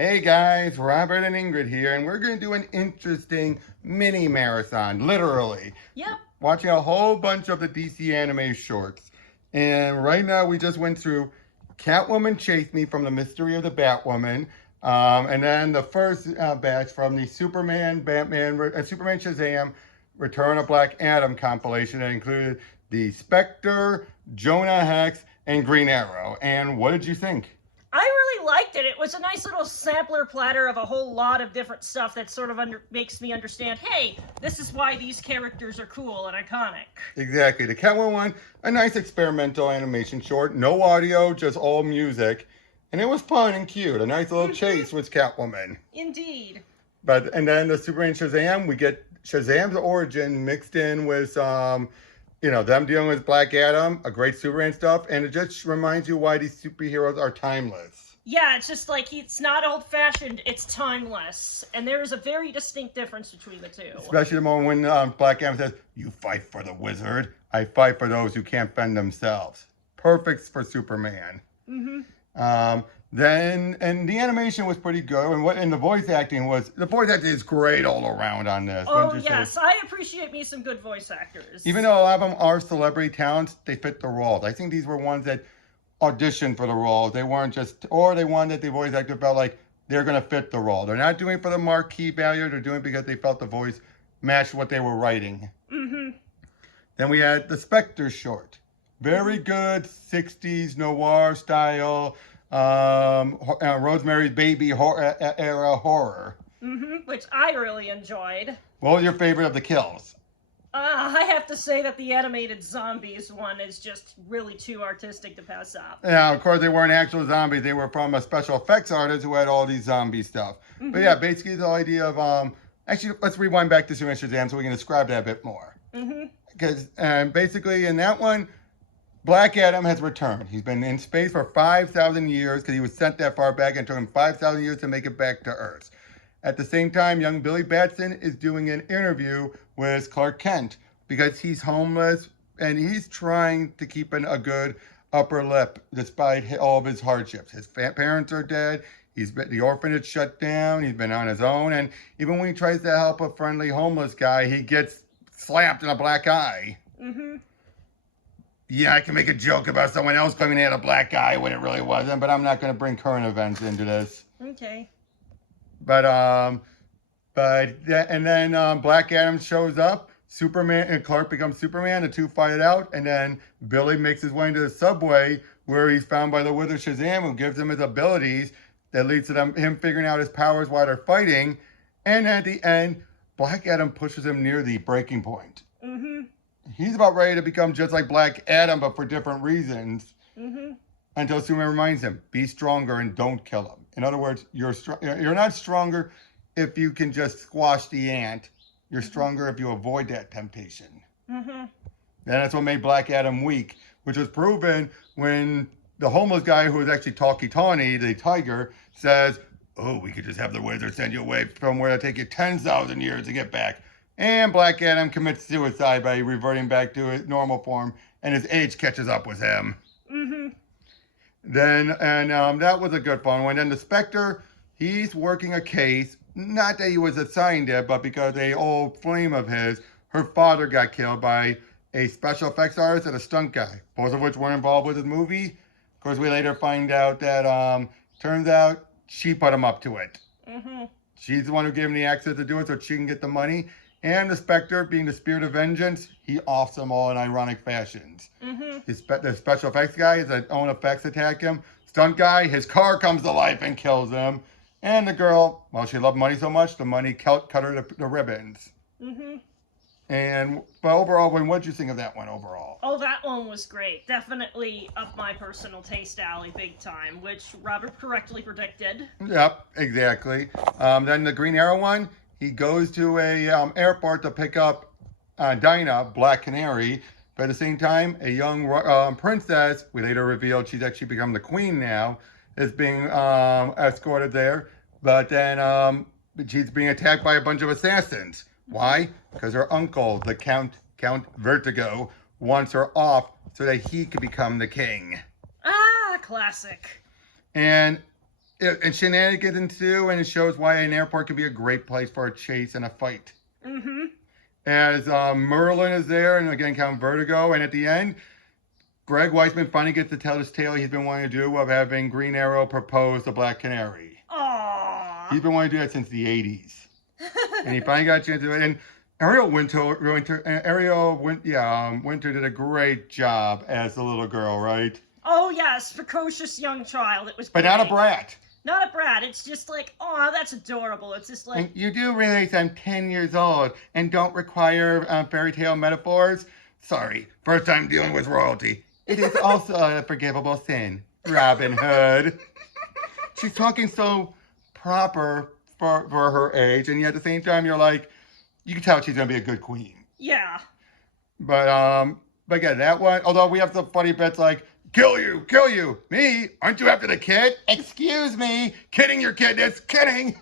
Hey guys, Robert and Ingrid here, and we're going to do an interesting mini marathon, literally. Yep. Watching a whole bunch of the DC anime shorts. And right now we just went through Catwoman Chased Me from the Mystery of the Batwoman, and then the first batch from the Superman Shazam Return of Black Adam compilation that included the Spectre, Jonah Hex, and Green Arrow. And what did you think? I really liked it. It was a nice little sampler platter of a whole lot of different stuff that sort of makes me understand, hey, this is why these characters are cool and iconic. Exactly. The Catwoman one, a nice experimental animation short. No audio, just all music. And it was fun and cute. A nice little chase with Catwoman. Indeed. And then the Superman Shazam, we get Shazam's origin mixed in with them dealing with Black Adam, a great Superman stuff, and it just reminds you why these superheroes are timeless. Yeah, it's just like it's not old-fashioned, it's timeless. And there is a very distinct difference between the two. Especially the moment when Black Adam says, "You fight for the wizard, I fight for those who can't fend themselves." Perfect for Superman. And the animation was pretty good, and the voice acting is great all around on this. Oh yes, I appreciate me some good voice actors. Even though a lot of them are celebrity talents, they fit the roles. I think these were ones that auditioned for the roles. They weren't they wanted the voice actor felt like they're going to fit the role. They're not doing it for the marquee value. They're doing it because they felt the voice matched what they were writing. Then we had the Spectre short. Very good 60s noir style, Rosemary's Baby era horror. Which I really enjoyed. What was your favorite of the kills? I have to say that the animated zombies one is just really too artistic to pass up. Yeah, of course they weren't actual zombies. They were from a special effects artist who had all these zombie stuff. But yeah, basically the idea of actually let's rewind back to Superman Shazam so we can describe that a bit more. Because basically in that one, Black Adam has returned. He's been in space for 5,000 years because he was sent that far back and it took him 5,000 years to make it back to Earth. At the same time, young Billy Batson is doing an interview with Clark Kent because he's homeless and he's trying to keep a good upper lip despite all of his hardships. His parents are dead. The orphanage shut down. He's been on his own. And even when he tries to help a friendly homeless guy, he gets slapped in a black eye. Yeah, I can make a joke about someone else claiming they had a black eye when it really wasn't, but I'm not going to bring current events into this. Okay. And then Black Adam shows up. Superman and Clark become Superman. The two fight it out, and then Billy makes his way into the subway where he's found by the Wizard Shazam, who gives him his abilities that leads to him figuring out his powers while they're fighting. And at the end, Black Adam pushes him near the breaking point. He's about ready to become just like Black Adam, but for different reasons. Until Superman reminds him, be stronger and don't kill him. In other words, you're not stronger if you can just squash the ant. You're stronger if you avoid that temptation. And that's what made Black Adam weak, which was proven when the homeless guy who was actually Talkie Tawny, the tiger, says, "Oh, we could just have the wizard send you away somewhere to take you 10,000 years to get back." And Black Adam commits suicide by reverting back to his normal form, and his age catches up with him. That was a good fun one. Then the Spectre, he's working a case, not that he was assigned it, but because a old flame of his, her father got killed by a special effects artist and a stunt guy, both of which weren't involved with his movie. Of course, we later find out that turns out she put him up to it. She's the one who gave him the access to do it so she can get the money. And the Spectre, being the spirit of vengeance, he offs them all in ironic fashions. The special effects guy, his own effects attack him. Stunt guy, his car comes to life and kills him. And the girl, well, she loved money so much, the money cut her the ribbons. But overall, what did you think of that one overall? Oh, that one was great. Definitely up my personal taste alley big time, which Robert correctly predicted. Yep, exactly. Then the Green Arrow one, he goes to a airport to pick up Dinah, Black Canary. But at the same time, a young princess, we later revealed she's actually become the queen now, is being escorted there. But then she's being attacked by a bunch of assassins. Why? Because her uncle, the Count Vertigo, wants her off so that he could become the king. Ah, classic. And And shenanigans ensue, and it shows why an airport can be a great place for a chase and a fight. Mm-hmm. As Merlin is there, and again, Count Vertigo, and at the end, Greg Weisman finally gets to tell this tale he's been wanting to do of having Green Arrow propose to Black Canary. Aww. He's been wanting to do that since the 80s. And he finally got a chance to do it. And Winter did a great job as the little girl, right? Oh, yes, precocious young child. It was great. But not a brat. Not a brat. It's just like, oh, that's adorable. It's just like... And you do realize I'm 10 years old and don't require fairy tale metaphors? Sorry, first time dealing with royalty. It is also a forgivable sin. Robin Hood. She's talking so proper for her age, and yet at the same time, you're like, you can tell she's going to be a good queen. Yeah. But yeah, that one, although we have some funny bits like, kill you, me? Aren't you after the kid? Excuse me, kidding your kid, it's kidding.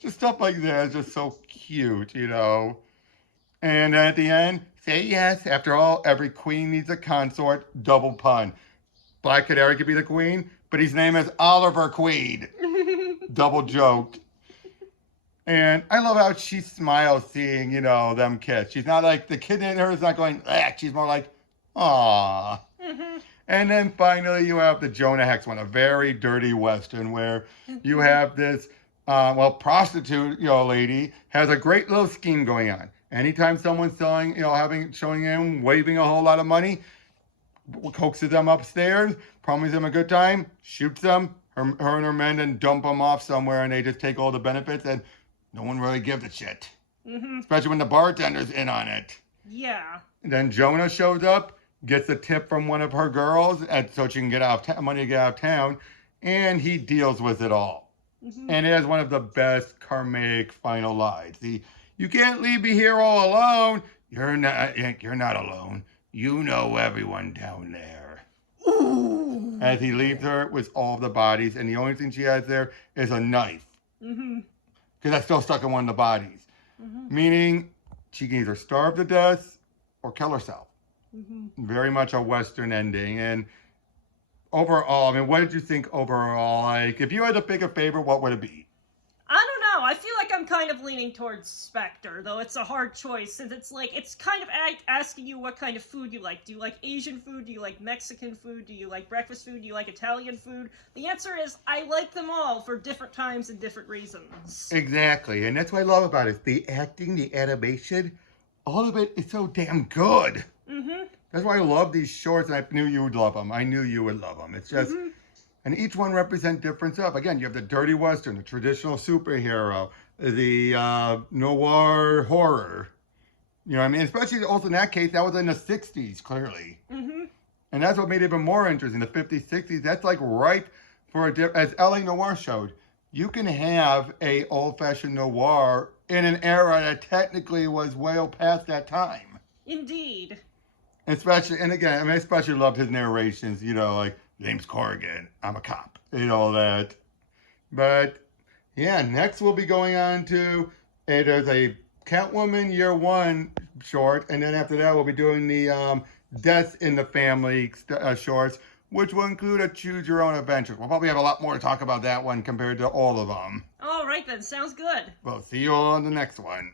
Just stuff like that is just so cute, you know. And at the end, say yes. After all, every queen needs a consort. Double pun. Black Canary could be the queen, but his name is Oliver Queen. Double joke. And I love how she smiles seeing, you know, them kiss. She's not like, the kid in her is not going, ugh. She's more like, aww. Mm-hmm. And then finally you have the Jonah Hex one, a very dirty Western where you have this, prostitute, you know, lady has a great little scheme going on. Anytime someone's selling, you know, showing him, waving a whole lot of money, coaxes them upstairs, promises them a good time, shoots them, her and her men, and dump them off somewhere, and they just take all the benefits, and no one really gives a shit. Mm-hmm. Especially when the bartender's in on it. Yeah. And then Jonah shows up, gets a tip from one of her girls, so she can get money to get out of town, and he deals with it all. Mm-hmm. And it has one of the best karmic final lines. You can't leave me here all alone. You're not alone. You know everyone down there. Ooh. As he leaves her with all the bodies, and the only thing she has there is a knife. Mm-hmm. Because that's still stuck in one of the bodies. Mm-hmm. Meaning she can either starve to death or kill herself. Mm-hmm. Very much a Western ending. And overall, I mean, what did you think overall? Like, if you had to pick a favorite, what would it be? I don't know. I feel like I'm kind of leaning towards Spectre, though it's a hard choice, since it's like, it's kind of asking you what kind of food you like. Do you like Asian food? Do you like Mexican food? Do you like breakfast food? Do you like Italian food? The answer is, I like them all for different times and different reasons. Exactly, and that's what I love about it. The acting, the animation, all of it is so damn good. Mm-hmm. That's why I love these shorts, and I knew you would love them. I knew you would love them. It's just... Mm-hmm. And each one represents different stuff. Again, you have the dirty Western, the traditional superhero, the noir horror. You know what I mean? Especially also in that case, that was in the 60s, clearly. Mm-hmm. And that's what made it even more interesting. The 50s, 60s, that's like ripe for as LA Noir showed. You can have a old-fashioned noir in an era that technically was well past that time. Indeed. Especially, and again, I mean, I especially loved his narrations, you know, like, name's Corrigan, I'm a cop, and all that. But, yeah, next we'll be going on to, there's a Catwoman Year 1 short, and then after that we'll be doing the Death in the Family shorts, which will include a Choose Your Own Adventure. We'll probably have a lot more to talk about that one compared to all of them. All right then, sounds good. We'll see you all on the next one.